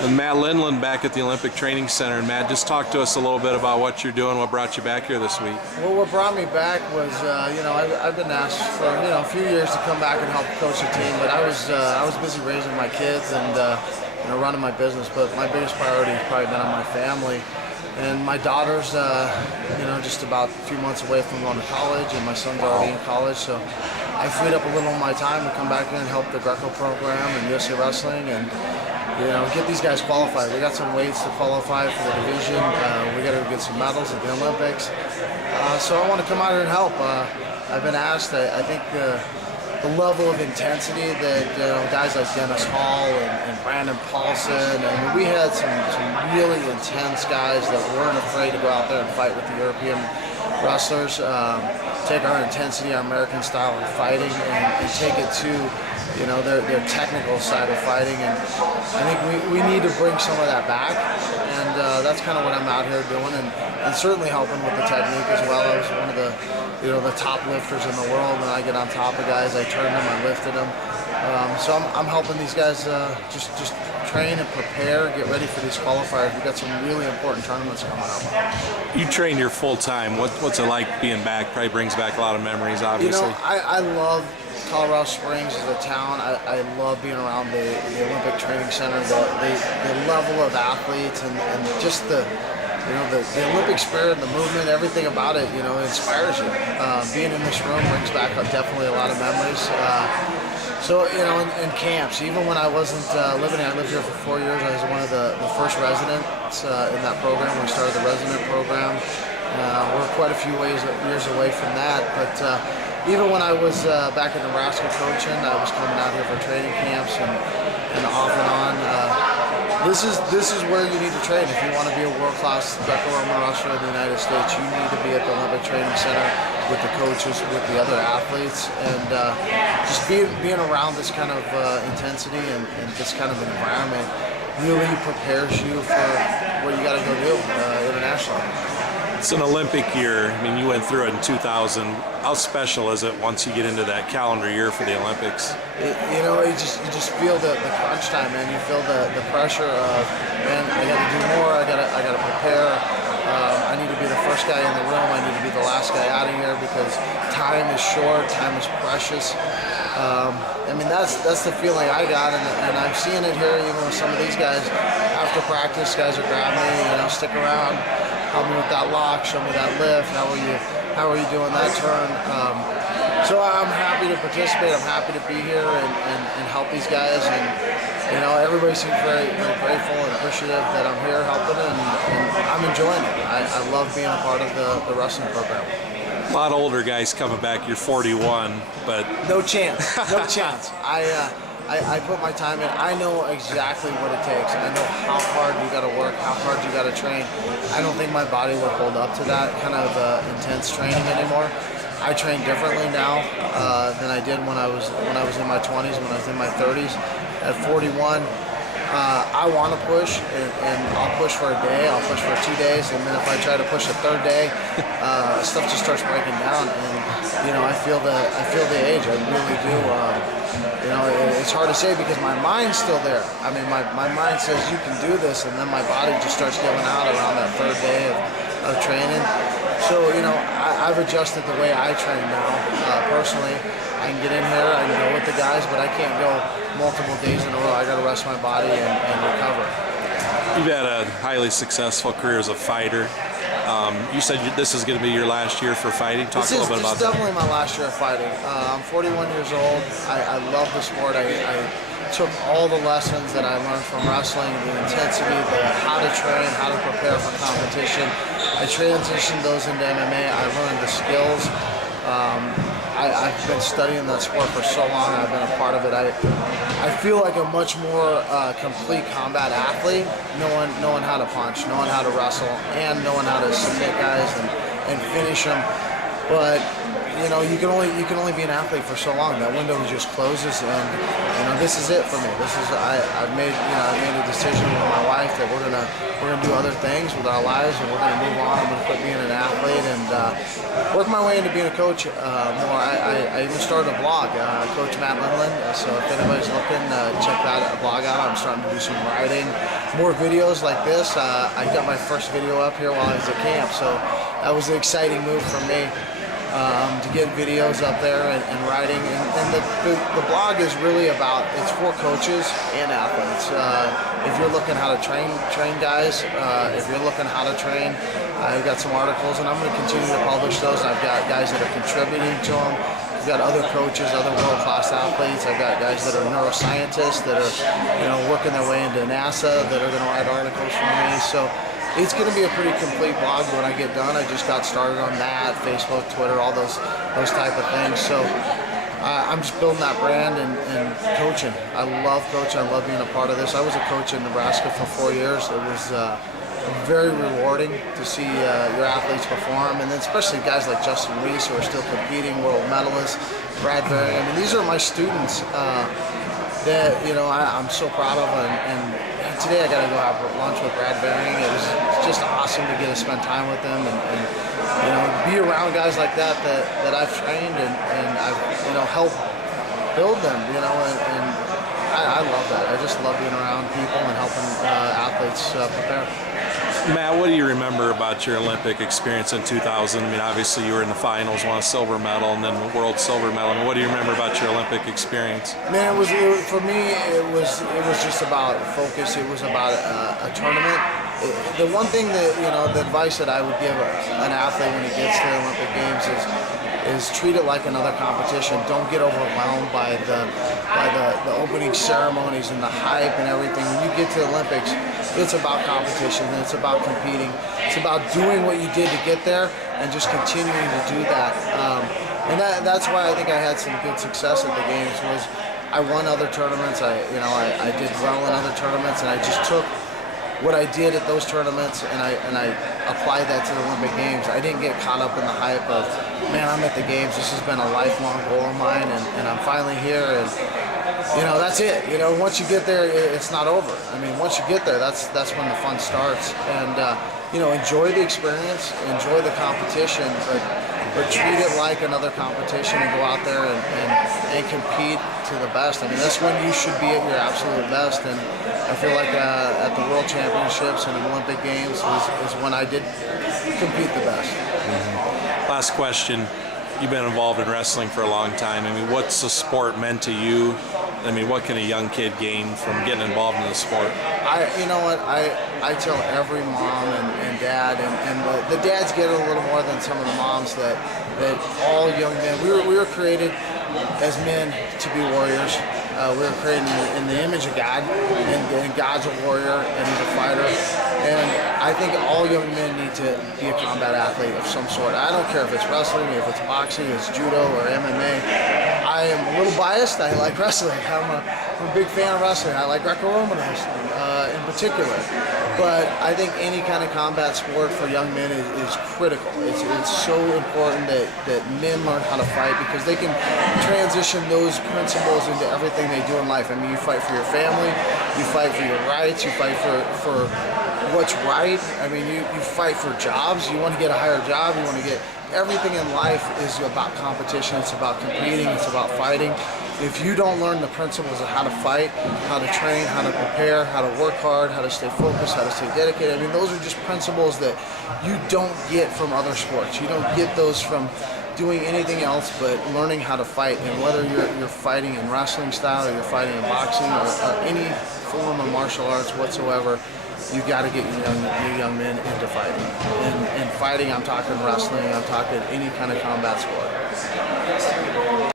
And Matt Lindland back at the Olympic Training Center. And Matt, just talk to us a little bit about what you're doing, what brought you back here this week. Well, what brought me back was, I've been asked for a few years to come back and help coach a team, but I was busy raising my kids and running my business. But my biggest priority has probably been on my family. And my daughter's, just about a few months away from going to college, and my son's already in college. So I freed up a little of my time to come back in and help the Greco program and USA Wrestling, and get these guys qualified. We got some weights to qualify for the division. We got to get some medals at the Olympics. So I want to come out here and help. I've been asked. I think the level of intensity that guys like Dennis Hall and Brandon Paulson, and we had some really intense guys that weren't afraid to go out there and fight with the European wrestlers, take our intensity, our American style of fighting, and take it to their technical side of fighting. And I think we need to bring some of that back, and that's kind of what I'm out here doing, and certainly helping with the technique as well. I was one of the top lifters in the world. When I get on top of guys, I turned them, I lifted them. So I'm helping these guys just train and prepare, get ready for these qualifiers. We've got some really important tournaments coming up. You train here full time. What's it like being back? Probably brings back a lot of memories, obviously. I love Colorado Springs as a town. I love being around the Olympic Training Center, the level of athletes, and just the Olympic spirit, the movement, everything about it, inspires you. Being in this room brings back definitely a lot of memories. So, in camps, even when I wasn't living here, I lived here for 4 years. I was one of the first residents in that program. We started the resident program. We're quite a few years away from that, but even when I was back in Nebraska coaching, I was coming out here for training camps and off and on. This is where you need to train. If you want to be a world-class Greco-Roman wrestler in the United States, you need to be at the Olympic Training Center with the coaches, with the other athletes, and just being around this kind of intensity and this kind of environment really prepares you for what you got to go do internationally. It's an Olympic year. I mean, you went through it in 2000. How special is it once you get into that calendar year for the Olympics? You just feel the crunch time, man. You feel the pressure of, man, I got to do more. I got to prepare. I need to be the first guy in the room. I need to be the last guy out of here because time is short. Time is precious. That's the feeling I got, and I'm seeing it here even with some of these guys. After practice, guys are grabbing me, stick around, help me with that lock, show me that lift. How are you doing that turn? So I'm happy to participate. I'm happy to be here and help these guys. And everybody seems very, very grateful and appreciative that I'm here helping, and I'm enjoying it. I love being a part of the wrestling program. A lot of older guys coming back. You're 41, but no chance. No chance. I put my time in. I know exactly what it takes. I know how hard you got to work, how hard you got to train. I don't think my body would hold up to that kind of intense training anymore. I train differently now than I did when I was in my 20s, when I was in my 30s. At 41, I want to push, and I'll push for a day, I'll push for 2 days, and then if I try to push a third day, stuff just starts breaking down, and I feel the age. I really do. It's hard to say because my mind's still there. I mean, my mind says you can do this, and then my body just starts giving out around that third day of training. So I've adjusted the way I train now. Personally, I can get in here, I can go with the guys, but I can't go multiple days in a row. I got to rest my body and recover. You've had a highly successful career as a fighter. You said this is going to be your last year for fighting. Talk a little bit about that. This is definitely my last year of fighting. I'm 41 years old. I love the sport. I took all the lessons that I learned from wrestling, the intensity, how to train, how to prepare for competition. I transitioned those into MMA. I learned the skills. I've been studying that sport for so long. I've been a part of it. I feel like a much more complete combat athlete, knowing how to punch, knowing how to wrestle, and knowing how to submit guys and finish them. But you can only be an athlete for so long. That window just closes, and this is it for me. I've made a decision with my wife that we're gonna do other things with our lives, and we're gonna move on. I'm gonna quit being an athlete and work my way into being a coach more. I even started a blog, Coach Matt Lindland. So if anybody's looking, check that blog out. I'm starting to do some writing, more videos like this. I got my first video up here while I was at camp, so that was an exciting move for me. To get videos up there and writing, and the blog is really about, it's for coaches and athletes. If you're looking how to train guys, if you're looking how to train, I've got some articles, and I'm going to continue to publish those. I've got guys that are contributing to them. I've got other coaches, other world-class athletes. I've got guys that are neuroscientists that are working their way into NASA that are going to write articles for me. So it's going to be a pretty complete blog when I get done. I just got started on that, Facebook, Twitter, all those type of things. So I'm just building that brand and coaching. I love coaching. I love being a part of this. I was a coach in Nebraska for 4 years. It was very rewarding to see your athletes perform, and then especially guys like Justin Reese who are still competing, world medalists, Brad Berry. I mean, these are my students that I'm so proud of, and today I got to go have lunch with Brad Berry. It was just awesome to get to spend time with them and be around guys like that I've trained and I've helped build them. And I love that. I just love being around people and helping athletes prepare. Matt, what do you remember about your Olympic experience in 2000? I mean, obviously you were in the finals, won a silver medal, and then world silver medal. I mean, what do you remember about your Olympic experience? Man, for me, it was just about focus. It was about a tournament. The one thing that the advice that I would give an athlete when he gets to the Olympic Games is treat it like another competition. Don't get overwhelmed by the opening ceremonies and the hype and everything. When you get to the Olympics, it's about competition and it's about competing. It's about doing what you did to get there and just continuing to do that. And that's why I think I had some good success at the games. Was I won other tournaments. I did well in other tournaments, and I just took what I did at those tournaments and I applied that to the Olympic Games. I didn't get caught up in the hype of, man, I'm at the Games. This has been a lifelong goal of mine, and I'm finally here. And that's it. Once you get there, it's not over. I mean, once you get there, that's when the fun starts. And enjoy the experience, enjoy the competition, but treat it like another competition and go out there and compete to the best. I mean, that's when you should be at your absolute best. And I feel like at the World Championships and the Olympic Games is when I did compete the best. Mm-hmm. Last question. You've been involved in wrestling for a long time. I mean, what's the sport meant to you? I mean, what can a young kid gain from getting involved in the sport? I tell every mom and dad, and the dads get it a little more than some of the moms, that all young men, we were created as men to be warriors. We were created in the image of God, and God's a warrior and he's a fighter. And I think all young men need to be a combat athlete of some sort. I don't care if it's wrestling, if it's boxing, if it's judo or MMA. I am a little biased. I like wrestling. I'm a big fan of wrestling. I like Greco-Roman wrestling in particular. But I think any kind of combat sport for young men is critical. It's so important that men learn how to fight, because they can transition those principles into everything they do in life. I mean, you fight for your family, you fight for your rights, you fight for what's right. I mean, you fight for jobs. You want to get a higher job. You want to get everything in life is about competition. It's about competing. It's about fighting. If you don't learn the principles of how to fight, how to train, how to prepare, how to work hard, how to stay focused, how to stay dedicated, I mean, those are just principles that you don't get from other sports. You don't get those from doing anything else but learning how to fight. And whether you're fighting in wrestling style, or you're fighting in boxing, or any form of martial arts whatsoever, you got to get your young men into fighting. And fighting, I'm talking wrestling, I'm talking any kind of combat sport.